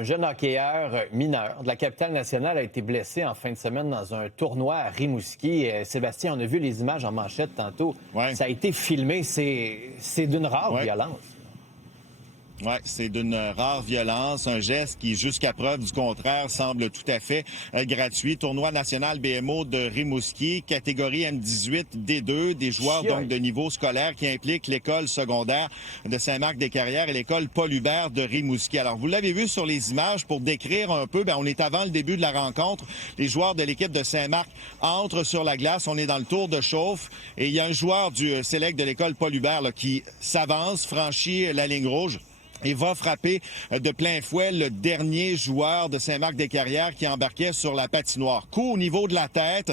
Un jeune hockeyeur mineur de la capitale nationale a été blessé en fin de semaine dans un tournoi à Rimouski. Sébastien, on a vu les images en manchette tantôt. Ouais. Ça a été filmé. C'est d'une rare violence. Oui, c'est d'une rare violence, un geste qui, jusqu'à preuve du contraire, semble tout à fait gratuit. Tournoi national BMO de Rimouski, catégorie M18 D2, des joueurs donc de niveau scolaire qui impliquent l'école secondaire de Saint-Marc-des-Carrières et l'école Paul Hubert de Rimouski. Alors, vous l'avez vu sur les images, pour décrire un peu, on est avant le début de la rencontre. Les joueurs de l'équipe de Saint-Marc entrent sur la glace. On est dans le tour de chauffe et il y a un joueur du Select de l'école Paul Hubert qui s'avance, franchit la ligne rouge et va frapper de plein fouet le dernier joueur de Saint-Marc-des-Carrières qui embarquait sur la patinoire. Coup au niveau de la tête.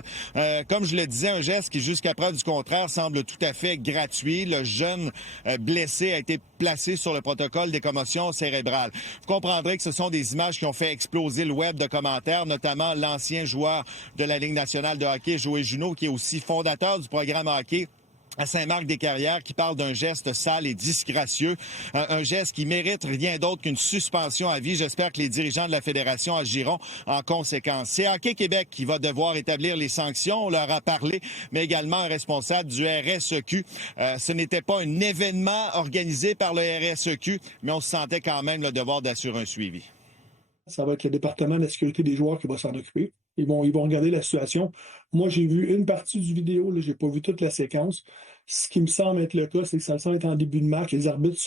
Comme je le disais, un geste qui, jusqu'à preuve du contraire, semble tout à fait gratuit. Le jeune blessé a été placé sur le protocole des commotions cérébrales. Vous comprendrez que ce sont des images qui ont fait exploser le web de commentaires, notamment l'ancien joueur de la Ligue nationale de hockey, Joey Juneau, qui est aussi fondateur du programme hockey à Saint-Marc-des-Carrières, qui parle d'un geste sale et disgracieux, un geste qui mérite rien d'autre qu'une suspension à vie. J'espère que les dirigeants de la Fédération agiront en conséquence. C'est Hockey Québec qui va devoir établir les sanctions, on leur a parlé, mais également un responsable du RSEQ. Ce n'était pas un événement organisé par le RSEQ, mais on se sentait quand même le devoir d'assurer un suivi. Ça va être le département de la sécurité des joueurs qui va s'en occuper. Ils vont regarder la situation. Moi, j'ai vu une partie du vidéo, je n'ai pas vu toute la séquence. Ce qui me semble être le cas, c'est que ça semble être en début de match. Les arbitres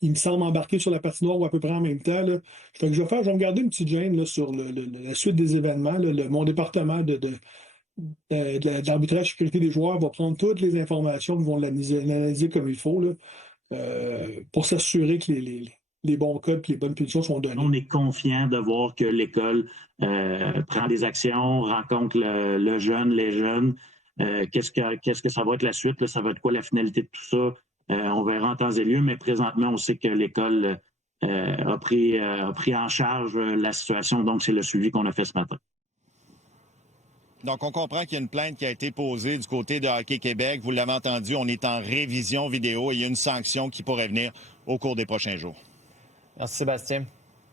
ils me semblent embarqués sur la patinoire ou à peu près en même temps. Fait que je vais me garder une petite gêne sur la suite des événements. Mon département de l'arbitrage sécurité des joueurs va prendre toutes les informations, ils vont l'analyser comme il faut pour s'assurer que les bons codes et les bonnes punitions sont données. On est confiant de voir que l'école prend des actions, rencontre le jeune, les jeunes. Qu'est-ce que ça va être la suite? Là? Ça va être quoi la finalité de tout ça? On verra en temps et lieu, mais présentement, on sait que l'école a pris en charge la situation. Donc, c'est le suivi qu'on a fait ce matin. Donc, on comprend qu'il y a une plainte qui a été posée du côté de Hockey Québec. Vous l'avez entendu, on est en révision vidéo et il y a une sanction qui pourrait venir au cours des prochains jours. Merci, Sébastien.